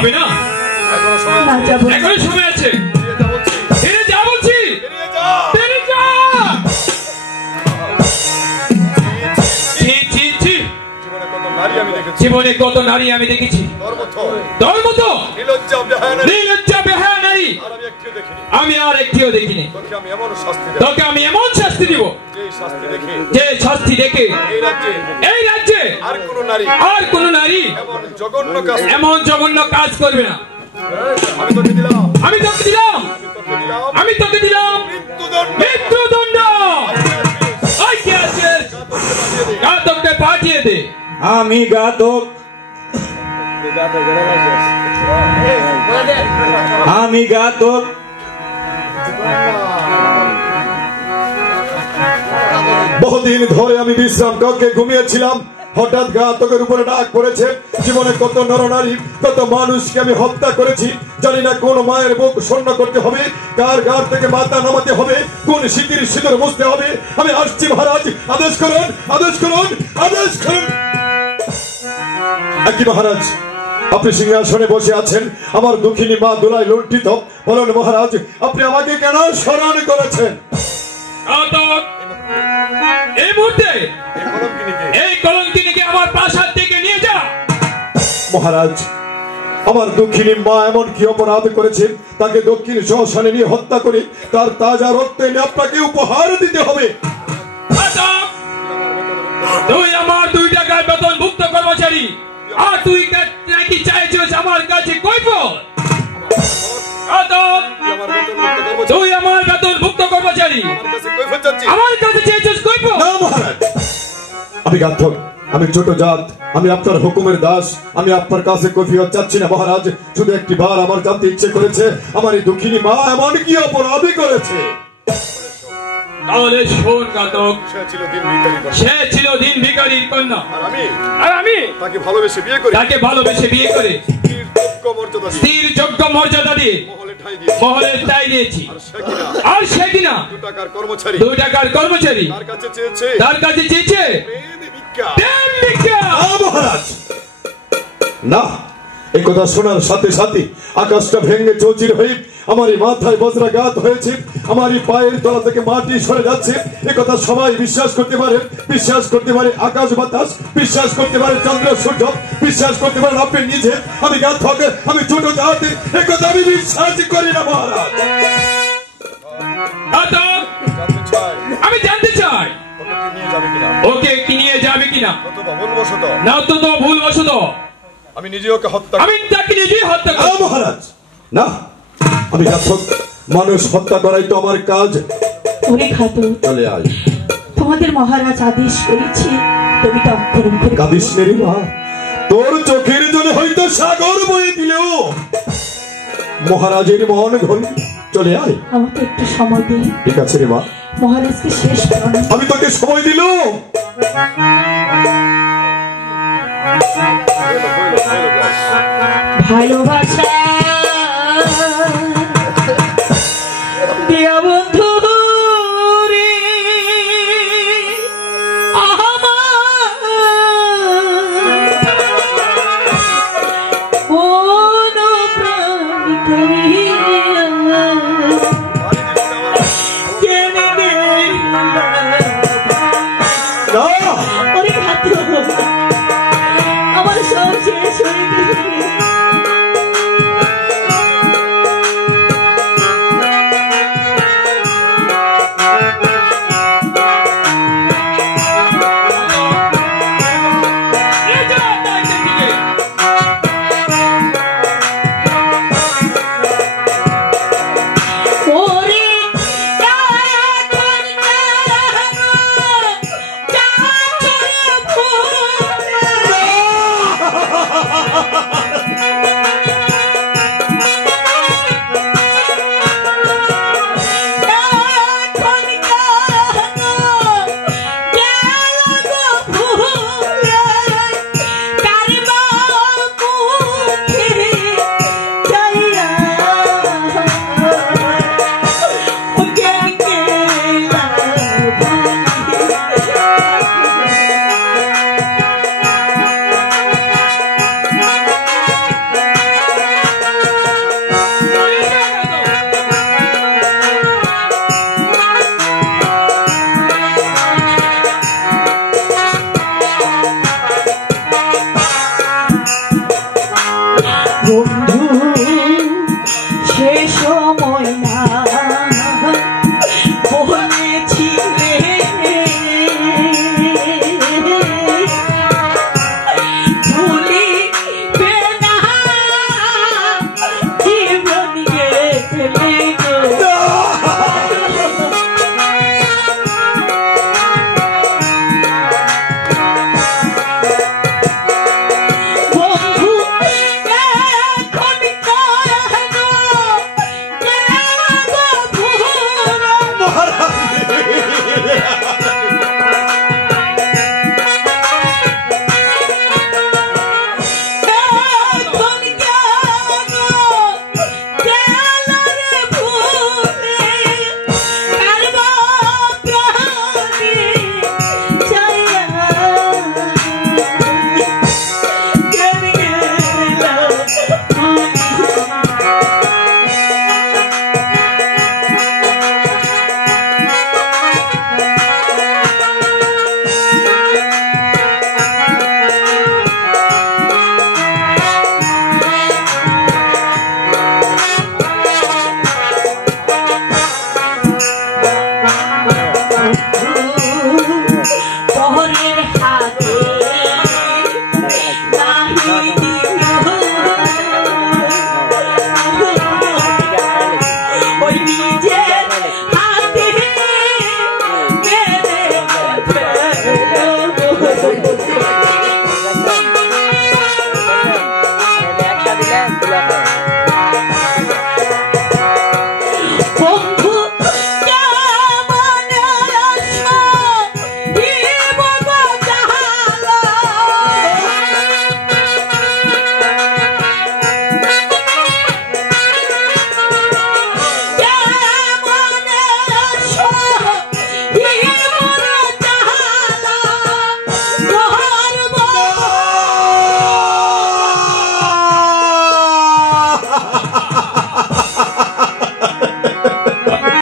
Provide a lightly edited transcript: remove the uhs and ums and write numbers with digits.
যাবে না? এখনো সময় আছে। ফিরে যা বলছি। ফিরে যা। জীবনে কত নারী আমি দেখেছি। নির্লজ্জা বেহায়া নারী আমি আর একটিও দেখিনি। তোকে আমি এমন শাস্তি দিব যে শাস্তি দেখে এই রাজ্যে আর কোন নারী এমন জঘন্য কাজ করবে না। আমি তোকে দিলাম মৃত্যুদণ্ড। ঘাতককে পাঠিয়ে দে। আমি ঘাতক, আমি ঘাতক। বহুদিন ধরে আমি বিশ্রাম কক্ষে ঘুমিয়েছিলাম, হঠাৎ ঘাতকের উপরে ডাক পড়েছে। জীবনে কত নরনারী কত মানুষকে আমি হত্যা করেছি। জানি না কোন মায়ের বুক শূন্য করতে হবে, কার ঘাট থেকে মাথা নামাতে হবে, কোন শীতের শীতের বুঝতে হবে। আমি আসছি মহারাজ, আদেশ করুন, আদেশ করুন, আদেশ করুন। কি মহারাজ, আপনি সিংহাসনে বসে আছেন, আমার দুঃখিনী মা দুলায় লুণ্ঠিত। বলুন মহারাজ, আপনি আমাকে কেন স্মরণ করেছেন? এই মুহূর্তে এই কলঙ্কিনীকে আমার প্রাসাদ থেকে নিয়ে যা। মহারাজ, আমার দুঃখিনী মা এমন কি অপরাধ করেছে তাকে দক্ষিণ শ্মশানে নিয়ে হত্যা করে তার তাজা রক্ত এনে আপনাকে উপহার দিতে হবে। তুই আমার 2 টাকার বেতন ভুক্ত কর্মচারী, আর তুই নাকি চাইছিস আমার কাছে কৈফিয়ত? তুই আমার বেতন ভুক্ত কর্মচারী, আমার কাছে চাইছিস কৈফিয়ত? না মহারাজ, আমি ঘাতক, আমি ছোট জাত, আমি আপনার হুকুমের দাস। আমি আপনার কাছে কৈফিয়ত চাচ্ছি না মহারাজ। শুধু একটি বার আমার জানতে ইচ্ছে করেছে আমার এই দুঃখিনী মা এমন কি অপরাধ করেছে। তাহলে শোন ঘাতক, সে ছিল দিন ভিখারির কন্যা, আর আমি তাকে ভালোবেসে বিয়ে করে স্ত্রীর যোগ্য মর্যাদা দিয়ে মহলে ঠাঁই দিয়েছি। আর সে কিনা 2 টাকার কর্মচারী, তার কাছে চেয়েছে মহারাজ। না, এই কথা শোনার সাথে সাথে আকাশটা ভেঙে চৌচির হয়ে আমার মাথায় বজ্রাঘাত হয়েছে, আমার পায়ের তলা থেকে মাটি সরে যাচ্ছে। এ কথা সবাই বিশ্বাস করতে পারে, বিশ্বাস করতে পারে আকাশ বাতাস, বিশ্বাস করতে পারে চন্দ্র সূর্য, বিশ্বাস করতে পারেন আপনি নিজে। আমি ঘাতক, আমি ছোট জাত, এ কথা আমি বিশ্বাস করি না মহারাজ। আমি জানতে চাই ওকে কি নিয়ে যাবে কিনা, না তো ভুলবশত আমি নিজে ওকে হত্যা, আমি তাকে নিজেই হত্যা করব। মহারাজ না, আমি ঘাতক, মানুষ হত্যা করাই তো আমার কাজ। ওরে ঘাতক, চলে আয়। তোমাদের মহারাজ আদেশ করেছে, তুমি তো অক্ষর অক্ষর কাঁদিস মেরি মা, তোর চোখের জলে হয়তো সাগর বয়ে দিলেও মহারাজের মন ঘন। চলে আয়, আমাকে একটু সময় দিন। ঠিক আছে রে মা, মহারাজকে শেষ প্রণাম। আমি তোকে সময় দিল। ভালোবাসা